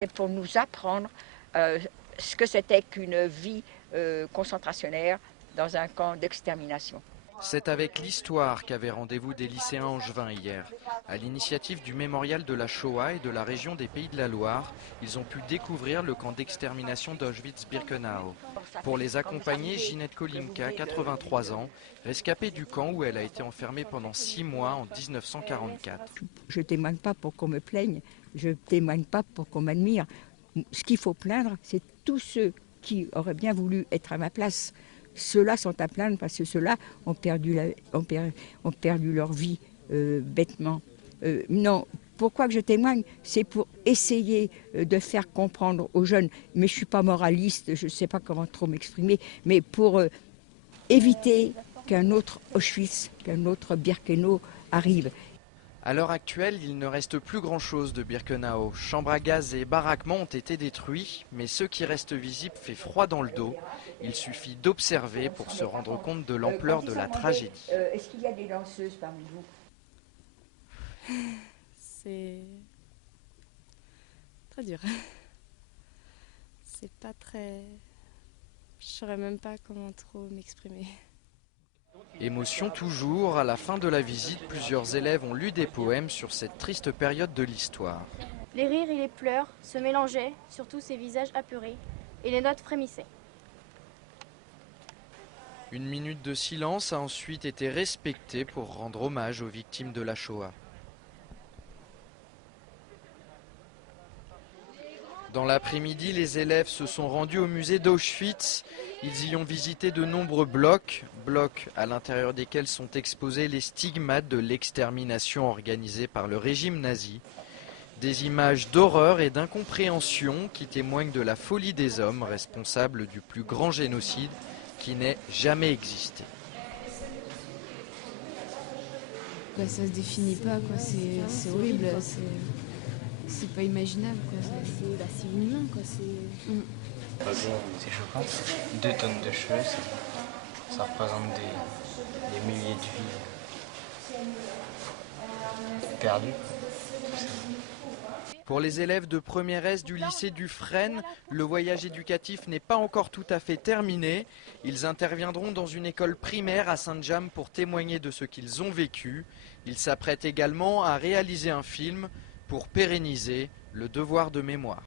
C'est pour nous apprendre ce que c'était qu'une vie concentrationnaire dans un camp d'extermination. C'est avec l'histoire qu'avaient rendez-vous des lycéens angevins hier. À l'initiative du mémorial de la Shoah et de la région des Pays de la Loire, ils ont pu découvrir le camp d'extermination d'Auschwitz-Birkenau. Pour les accompagner, Ginette Kolinka, 83 ans, rescapée du camp où elle a été enfermée pendant 6 mois en 1944. Je ne témoigne pas pour qu'on me plaigne, je ne témoigne pas pour qu'on m'admire. Ce qu'il faut plaindre, c'est tous ceux qui auraient bien voulu être à ma place. Ceux-là sont à plaindre parce que ceux-là ont perdu leur vie bêtement. Non, pourquoi que je témoigne? C'est pour essayer de faire comprendre aux jeunes, mais je ne suis pas moraliste, je ne sais pas comment trop m'exprimer, mais pour éviter qu'un autre Auschwitz, qu'un autre Birkenau arrive. À l'heure actuelle, il ne reste plus grand-chose de Birkenau. Chambres à gaz et baraquements ont été détruits, mais ce qui reste visible fait froid dans le dos. Il suffit d'observer pour se rendre compte de l'ampleur de la tragédie. Est-ce qu'il y a des danseuses parmi vous? C'est très dur. C'est pas très... Je saurais même pas comment trop m'exprimer. Émotion toujours, à la fin de la visite, plusieurs élèves ont lu des poèmes sur cette triste période de l'histoire. Les rires et les pleurs se mélangeaient sur tous ces visages apeurés et les notes frémissaient. Une minute de silence a ensuite été respectée pour rendre hommage aux victimes de la Shoah. Dans l'après-midi, les élèves se sont rendus au musée d'Auschwitz. Ils y ont visité de nombreux blocs à l'intérieur desquels sont exposés les stigmates de l'extermination organisée par le régime nazi. Des images d'horreur et d'incompréhension qui témoignent de la folie des hommes responsables du plus grand génocide qui n'ait jamais existé. Ça se définit pas, c'est horrible, c'est pas imaginable. C'est inhumain, quoi. C'est choquant. 2 tonnes de cheveux, ça représente des milliers de vies perdues. Pour les élèves de première S du lycée Dufresne, le voyage éducatif n'est pas encore tout à fait terminé. Ils interviendront dans une école primaire à Sainte-Jamme pour témoigner de ce qu'ils ont vécu. Ils s'apprêtent également à réaliser un film pour pérenniser le devoir de mémoire.